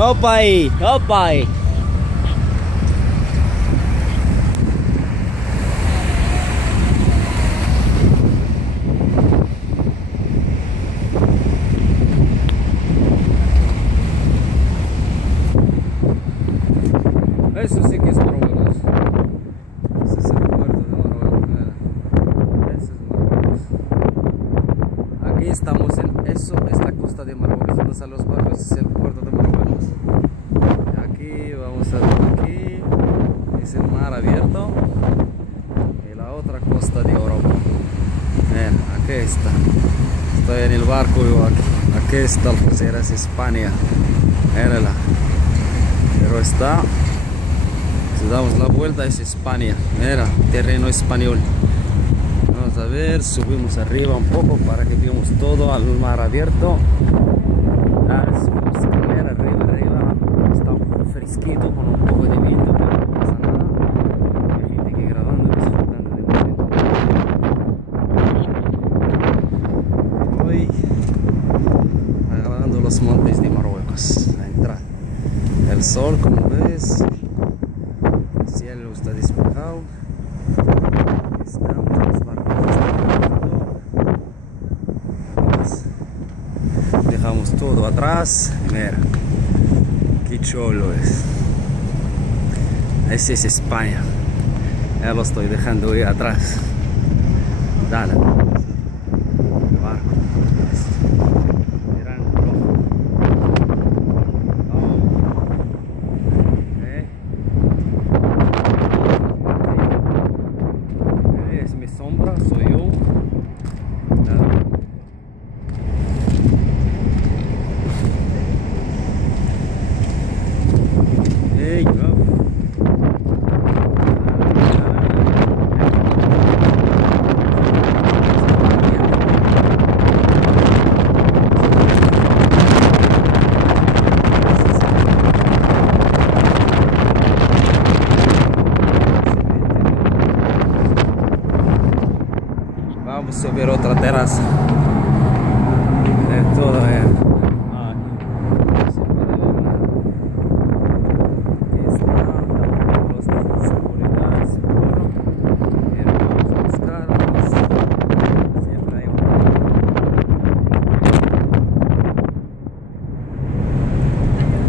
Opa ahí, opa ahí. Eso sí que es maravilloso. Ese es el puerto de Marruecos. Ese es maravilloso. Aquí estamos eso es la costa de Marruecos, donde están los barcos, es el puerto de Marruecos. Aquí vamos a ver, aquí es el mar abierto y la otra costa de Europa. Ven, aquí está. Estoy en el barco igual. Aquí está la frontera, es España. Mírala. Pero está. Si damos la vuelta es España. Mira, terreno español. Vamos a ver, subimos arriba un poco para que veamos todo al mar abierto. Subimos escalera arriba. Está un poco fresquito con un poco de viento, pero no pasa nada. Hay gente que grabando y disfrutando del momento. Hoy grabando los montes de Marruecos. La entrada. El sol, como ves. El cielo está despejado. Estamos los barcos dejamos todo atrás. Mira, qué chulo es. Ese es España. Ya lo estoy dejando ahí atrás. Dale. El barco. Miran rojo. Es mi sombra, soy yo. Vamos a subir otra terraza. Es todo,